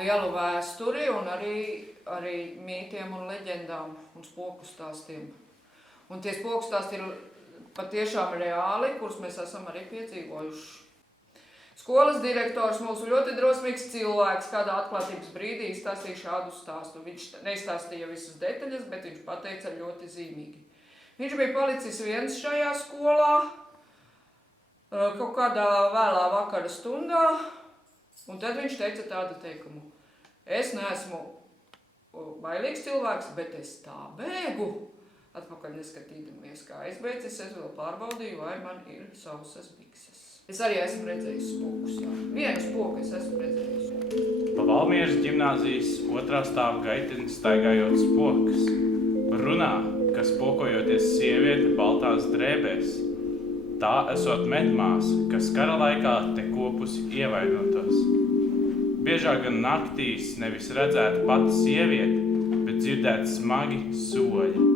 lielu vēsturi un arī mītiem un leģendām un spoku stāstiem. Un tie spoku stāsti ir patiešām reāli, kurus mēs esam arī piedzīvojuši. Skolas direktors, mūsu ļoti drosmīgs cilvēks, kādā atklātības brīdī stāstīja šādu stāstu. Viņš neizstāstīja visas detaļas, bet viņš pateica ļoti zīmīgi. Viņš bija palicis viens šajā skolā kaut kādā vēlā vakara stundā, un tad viņš teica tādu teikumu. Es neesmu bailīgs cilvēks, bet es tā bēgu. Atpakaļ neskatīdamies, kā aizbeidzis, es vēl pārbaudīju, vai man ir sausas bikses. Es arī esmu redzējis spokus, jā. Vienu spoku es esmu redzējis. Pa Valmieras ģimnāzijas otrā stāva gaiteni staigājot spokas. Runā, ka spokojoties sieviete baltās drēbēs. Tā esot medmāsa, kas kara laikā te kopusi ievainotos. Biežāk gan naktīs nevis redzēta pati sieviete, bet dzirdēt smagi soļi.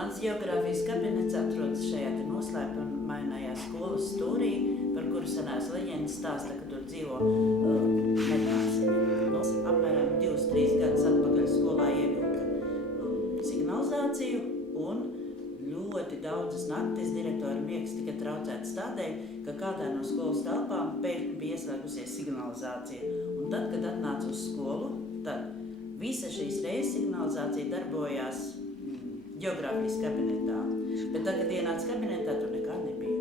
Mans geogrāfijas kabinets atrodas šajā noslēpumainajā skolas stūrī, par kuru senās leģendas stāsta, ka tur dzīvo medmāsiņa. Apmēram 2-3 gadus atpakaļ skolā ievilka signalizāciju un ļoti daudzas naktis direktora miegs tika traucēts tādēļ, ka kādā no skolas telpām pēkšņi bija ieslēgusies signalizācija. Un tad, kad atnāca uz skolu, tad visa šīs reizes signalizācija darbojās geogrāfijas kabinetā, bet tad, kad ienāca kabinetā, tur nekā nebija.